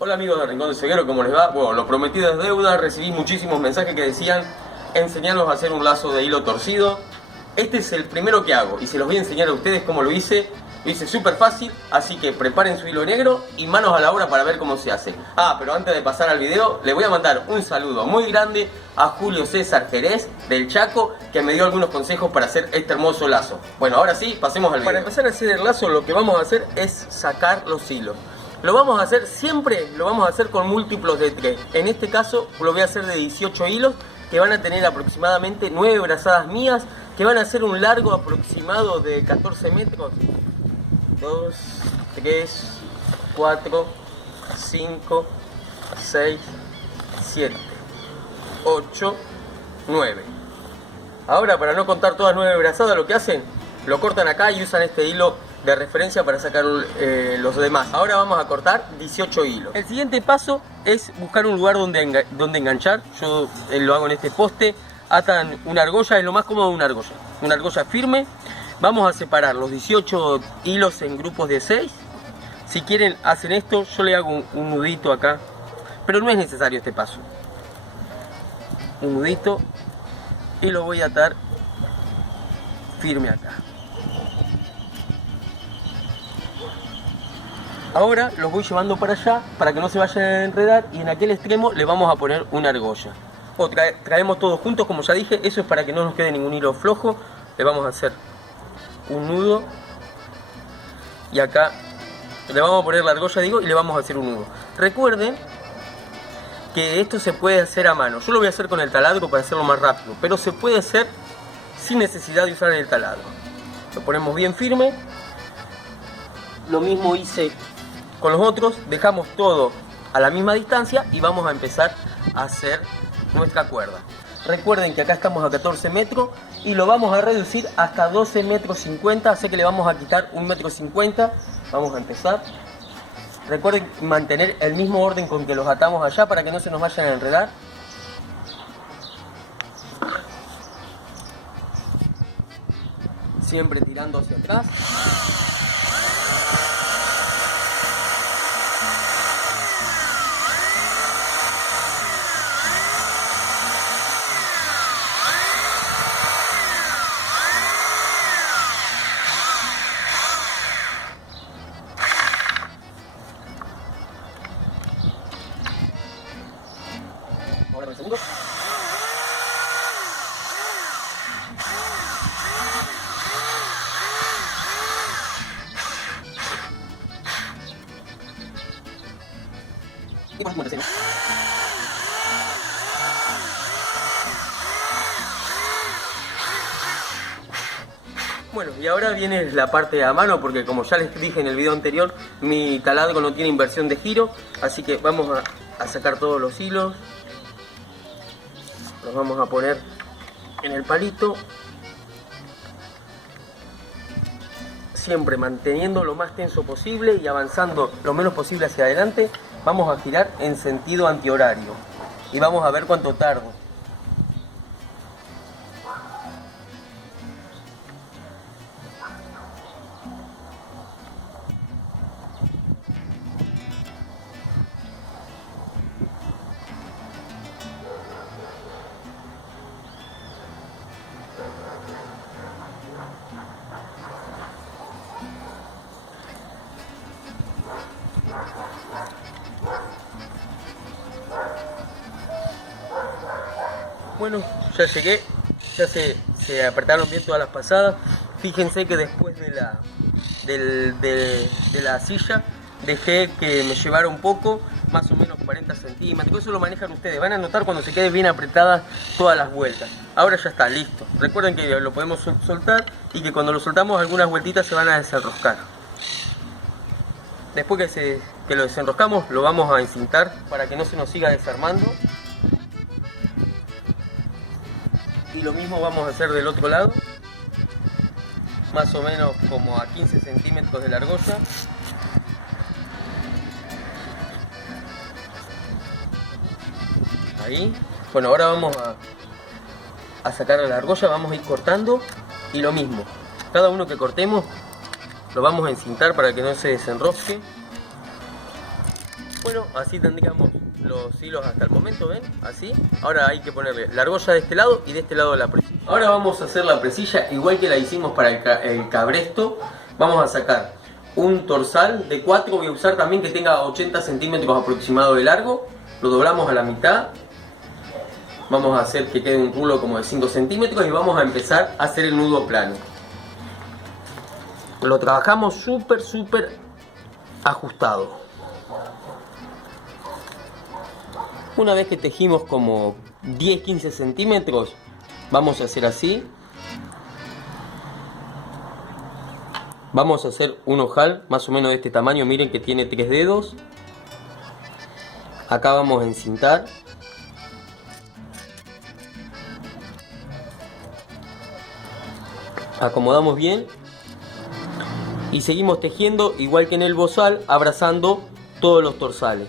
Hola amigos de Rincón de Ceguero, ¿cómo les va? Bueno, lo prometido es deuda, recibí muchísimos mensajes que decían enseñarnos a hacer un lazo de hilo torcido. Este es el primero que hago y se los voy a enseñar a ustedes cómo lo hice. Lo hice súper fácil, así que preparen su hilo negro y manos a la obra para ver cómo se hace. Pero antes de pasar al video, le voy a mandar un saludo muy grande a Julio César Jerez del Chaco, que me dio algunos consejos para hacer este hermoso lazo. Bueno, ahora sí, pasemos al video. Para empezar a hacer el lazo, lo que vamos a hacer es sacar los hilos. Lo vamos a hacer siempre, lo vamos a hacer con múltiplos de 3. En este caso lo voy a hacer de 18 hilos, que van a tener aproximadamente 9 brazadas mías, que van a hacer un largo aproximado de 14 metros. 2, 3, 4, 5, 6, 7, 8, 9. Ahora, para no contar todas 9 brazadas, lo que hacen, lo cortan acá y usan este hilo de referencia para sacar los demás. Ahora vamos a cortar 18 hilos. El siguiente paso es buscar un lugar donde enganchar. Yo lo hago en este poste. Atan una argolla, es lo más cómodo, una argolla firme. Vamos a separar los 18 hilos en grupos de 6. Si quieren hacen esto, yo le hago un nudito acá, pero no es necesario este paso. Un nudito y lo voy a atar firme acá. Ahora los voy llevando para allá para que no se vayan a enredar, y en aquel extremo le vamos a poner una argolla. Traemos todos juntos, como ya dije, eso es para que no nos quede ningún hilo flojo. Le vamos a hacer un nudo y acá le vamos a poner la argolla, y le vamos a hacer un nudo. Recuerden que esto se puede hacer a mano. Yo lo voy a hacer con el taladro para hacerlo más rápido, pero se puede hacer sin necesidad de usar el taladro. Lo ponemos bien firme. Lo mismo hice con los otros, dejamos todo a la misma distancia y vamos a empezar a hacer nuestra cuerda. Recuerden que acá estamos a 14 metros y lo vamos a reducir hasta 12 metros 50, así que le vamos a quitar 1 metro 50. Vamos a empezar. Recuerden mantener el mismo orden con que los atamos allá para que no se nos vayan a enredar. Siempre tirando hacia atrás. Ahora con el segundo. Y por último el tercero. Bueno, y ahora viene la parte a mano, porque como ya les dije en el video anterior, mi taladro no tiene inversión de giro, así que vamos a sacar todos los hilos. Los vamos a poner en el palito, siempre manteniendo lo más tenso posible y avanzando lo menos posible hacia adelante. Vamos a girar en sentido antihorario y vamos a ver cuánto tardo. Bueno, ya llegué, ya se apretaron bien todas las pasadas. Fíjense que después de la silla dejé que me llevara un poco, más o menos 40 centímetros. Eso lo manejan ustedes, van a notar cuando se queden bien apretadas todas las vueltas. Ahora ya está, listo. Recuerden que lo podemos soltar y que cuando lo soltamos algunas vueltitas se van a desenroscar. Después que lo desenroscamos, lo vamos a encintar para que no se nos siga desarmando. Y lo mismo vamos a hacer del otro lado, más o menos como a 15 centímetros de la argolla. Ahí. Bueno, ahora vamos a sacar la argolla, vamos a ir cortando y lo mismo. Cada uno que cortemos lo vamos a encintar para que no se desenrosque. Bueno, así tendríamos los hilos hasta el momento, ¿ven? Así. Ahora hay que ponerle la argolla de este lado y de este lado la presilla. Ahora vamos a hacer la presilla igual que la hicimos para el cabresto. Vamos a sacar un torsal de 4, voy a usar también que tenga 80 centímetros aproximado de largo. Lo doblamos a la mitad. Vamos a hacer que quede un rulo como de 5 centímetros y vamos a empezar a hacer el nudo plano. Lo trabajamos súper ajustado. Una vez que tejimos como 10-15 centímetros, vamos a hacer así. Vamos a hacer un ojal más o menos de este tamaño, miren que tiene 3 dedos. Acá vamos a encintar. Acomodamos bien. Y seguimos tejiendo igual que en el bozal, abrazando todos los torsales.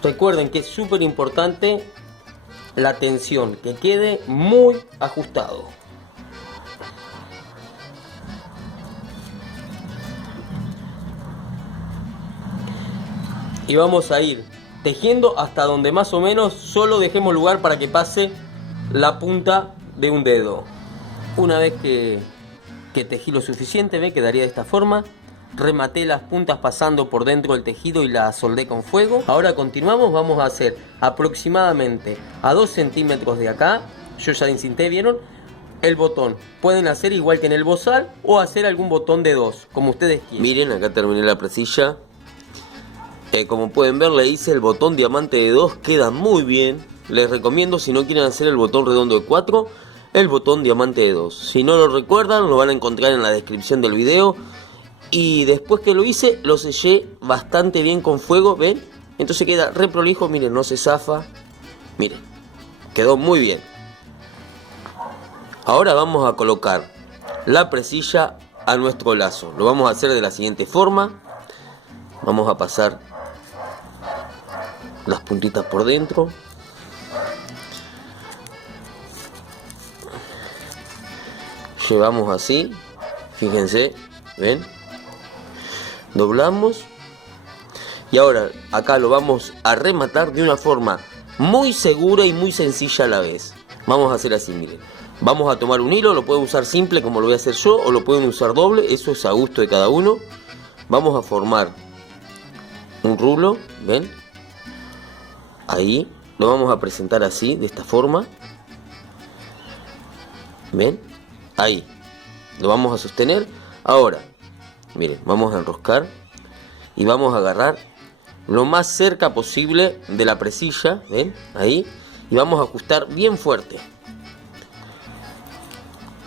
Recuerden que es súper importante la tensión, que quede muy ajustado. Y vamos a ir tejiendo hasta donde más o menos solo dejemos lugar para que pase la punta de un dedo. Una vez que tejí lo suficiente, ve, quedaría de esta forma. Rematé las puntas pasando por dentro del tejido y la soldé con fuego. Ahora continuamos, vamos a hacer aproximadamente a 2 centímetros de acá. Yo ya encinté, ¿vieron? El botón. Pueden hacer igual que en el bozal o hacer algún botón de 2, como ustedes quieran. Miren, acá terminé la presilla. Como pueden ver, le hice el botón diamante de 2, queda muy bien. Les recomiendo, si no quieren hacer el botón redondo de 4, el botón diamante de 2. Si no lo recuerdan, lo van a encontrar en la descripción del video. Y después que lo hice, lo sellé bastante bien con fuego, ¿ven? Entonces queda re prolijo, miren, no se zafa. Miren, quedó muy bien. Ahora vamos a colocar la presilla a nuestro lazo. Lo vamos a hacer de la siguiente forma. Vamos a pasar las puntitas por dentro. Llevamos así, fíjense, ¿ven? Doblamos. Y ahora acá lo vamos a rematar de una forma muy segura y muy sencilla a la vez. Vamos a hacer así, miren. Vamos a tomar un hilo, lo pueden usar simple como lo voy a hacer yo, o lo pueden usar doble, eso es a gusto de cada uno. Vamos a formar un rulo, ¿ven? Ahí lo vamos a presentar así, de esta forma. ¿Ven? Ahí. Lo vamos a sostener. Ahora, miren, vamos a enroscar y vamos a agarrar lo más cerca posible de la presilla, ¿ven? Ahí. Y vamos a ajustar bien fuerte.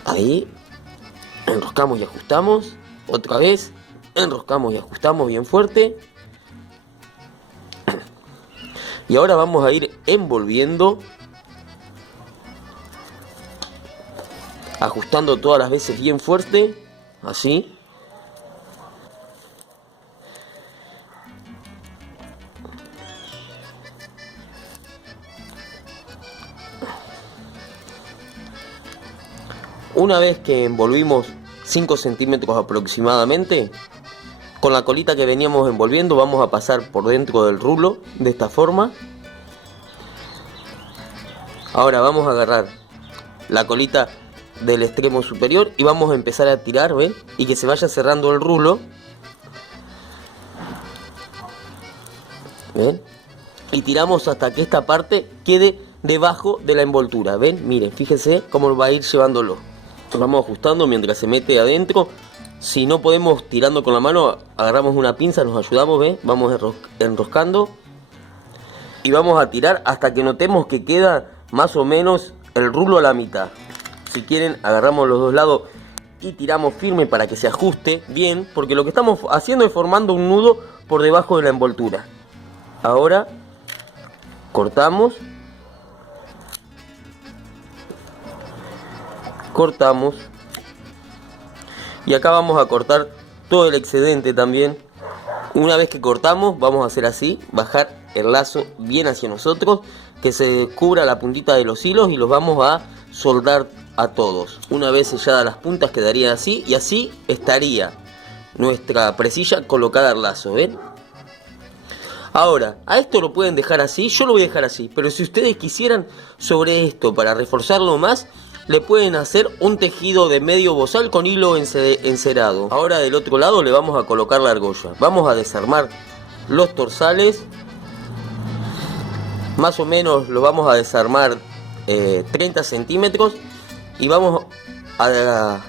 Ahí. Enroscamos y ajustamos. Otra vez. Enroscamos y ajustamos bien fuerte. Y ahora vamos a ir envolviendo, ajustando todas las veces bien fuerte, así. Una vez que envolvimos 5 centímetros aproximadamente, con la colita que veníamos envolviendo vamos a pasar por dentro del rulo de esta forma. Ahora vamos a agarrar la colita del extremo superior y vamos a empezar a tirar, ¿ven? Y que se vaya cerrando el rulo. ¿Ven? Y tiramos hasta que esta parte quede debajo de la envoltura, ¿ven? Miren, fíjense cómo va a ir llevándolo. Lo vamos ajustando mientras se mete adentro. Si no podemos tirando con la mano, agarramos una pinza, nos ayudamos, ¿ven? Vamos enroscando. Y vamos a tirar hasta que notemos que queda más o menos el rulo a la mitad. Si quieren, agarramos los dos lados y tiramos firme para que se ajuste bien, porque lo que estamos haciendo es formando un nudo por debajo de la envoltura. Ahora cortamos. Cortamos. Y acá vamos a cortar todo el excedente también. Una vez que cortamos, vamos a hacer así, bajar el lazo bien hacia nosotros, que se cubra la puntita de los hilos y los vamos a soldar a todos. Una vez selladas las puntas quedarían así, y así estaría nuestra presilla colocada al lazo, ¿ven? Ahora, a esto lo pueden dejar así, yo lo voy a dejar así, pero si ustedes quisieran sobre esto para reforzarlo más, le pueden hacer un tejido de medio bozal con hilo encerado. Ahora del otro lado le vamos a colocar la argolla. Vamos a desarmar los torsales, más o menos lo vamos a desarmar 30 centímetros, y vamos a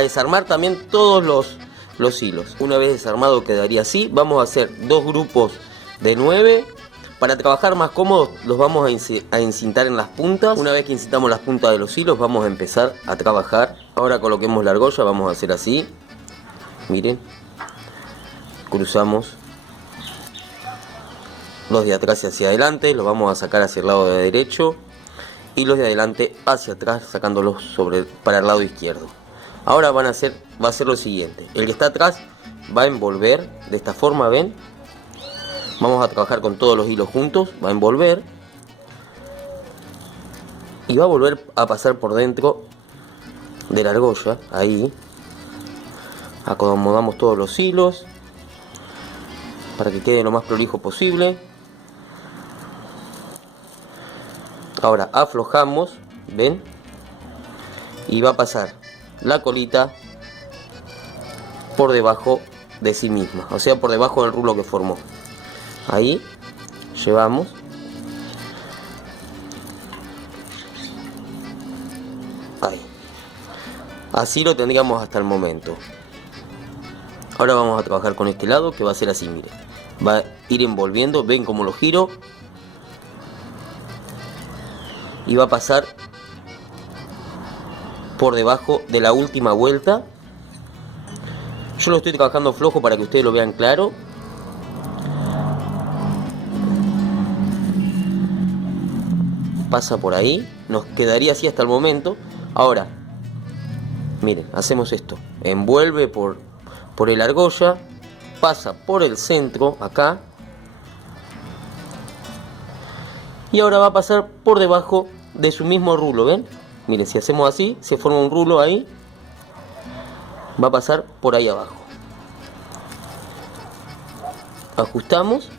desarmar también todos los hilos. Una vez desarmado quedaría así. Vamos a hacer dos grupos de 9. Para trabajar más cómodos los vamos a encintar en las puntas. Una vez que incintamos las puntas de los hilos, vamos a empezar a trabajar. Ahora coloquemos la argolla, vamos a hacer así. Miren, cruzamos los de atrás hacia adelante, los vamos a sacar hacia el lado de derecho, y los de adelante hacia atrás, sacándolos para el lado izquierdo. Ahora va a ser lo siguiente: el que está atrás va a envolver de esta forma, ¿ven? Vamos a trabajar con todos los hilos juntos, va a envolver y va a volver a pasar por dentro de la argolla. Ahí acomodamos todos los hilos para que quede lo más prolijo posible. Ahora aflojamos, ¿ven? Y va a pasar la colita por debajo de sí misma, o sea, por debajo del rulo que formó. Ahí llevamos. Ahí. Así lo tendríamos hasta el momento. Ahora vamos a trabajar con este lado, que va a ser así, miren. Va a ir envolviendo, ven cómo lo giro. Y va a pasar por debajo de la última vuelta. Yo lo estoy trabajando flojo para que ustedes lo vean claro. Pasa por ahí, nos quedaría así hasta el momento. Ahora, miren, hacemos esto: envuelve por el argolla, pasa por el centro, acá, y ahora va a pasar por debajo de su mismo rulo, ¿ven? Miren, si hacemos así, se forma un rulo ahí, va a pasar por ahí abajo. Ajustamos,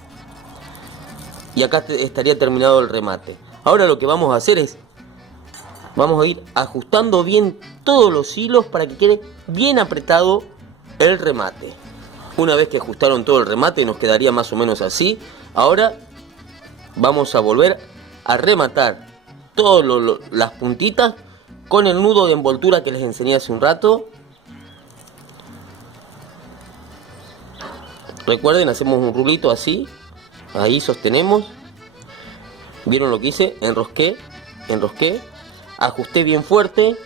y acá estaría terminado el remate. Ahora lo que vamos a hacer es, vamos a ir ajustando bien todos los hilos para que quede bien apretado el remate. Una vez que ajustaron todo el remate, nos quedaría más o menos así. Ahora vamos a volver a rematar todas las puntitas con el nudo de envoltura que les enseñé hace un rato. Recuerden, hacemos un rulito así, ahí sostenemos. ¿Vieron lo que hice? Enrosqué, ajusté bien fuerte,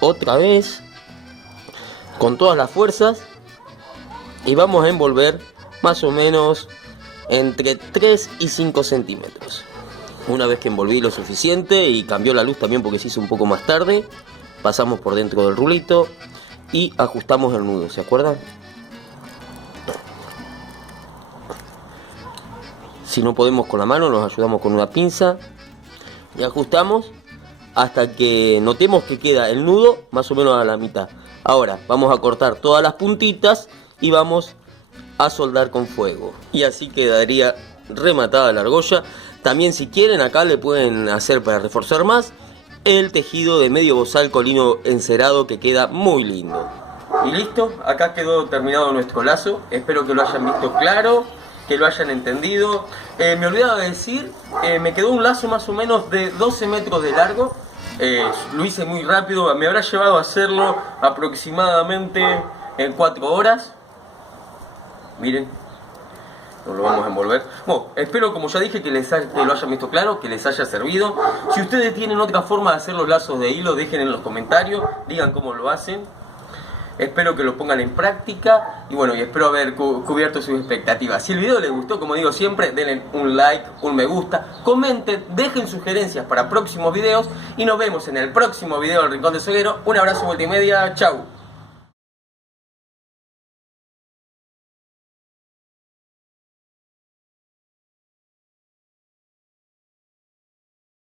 otra vez, con todas las fuerzas, y vamos a envolver más o menos entre 3 y 5 centímetros. Una vez que envolví lo suficiente y cambió la luz también porque se hizo un poco más tarde, pasamos por dentro del rulito y ajustamos el nudo, ¿se acuerdan? Si no podemos con la mano, nos ayudamos con una pinza y ajustamos hasta que notemos que queda el nudo más o menos a la mitad. Ahora vamos a cortar todas las puntitas y vamos a soldar con fuego. Y así quedaría rematada la argolla. También, si quieren, acá le pueden hacer, para reforzar más, el tejido de medio bozal con hilo encerado, que queda muy lindo. Y listo, acá quedó terminado nuestro lazo. Espero que lo hayan visto claro, que lo hayan entendido. Me olvidaba de decir, me quedó un lazo más o menos de 12 metros de largo. Lo hice muy rápido, me habrá llevado a hacerlo aproximadamente en 4 horas. Miren, nos lo vamos a envolver. Bueno, espero, como ya dije, que lo hayan visto claro, que les haya servido. Si ustedes tienen otra forma de hacer los lazos de hilo, dejen en los comentarios, digan cómo lo hacen. Espero que lo pongan en práctica y bueno, y espero haber cubierto sus expectativas. Si el video les gustó, como digo siempre, denle un like, un me gusta, comenten, dejen sugerencias para próximos videos y nos vemos en el próximo video del Rincón del Soguero. Un abrazo multimedia, chau.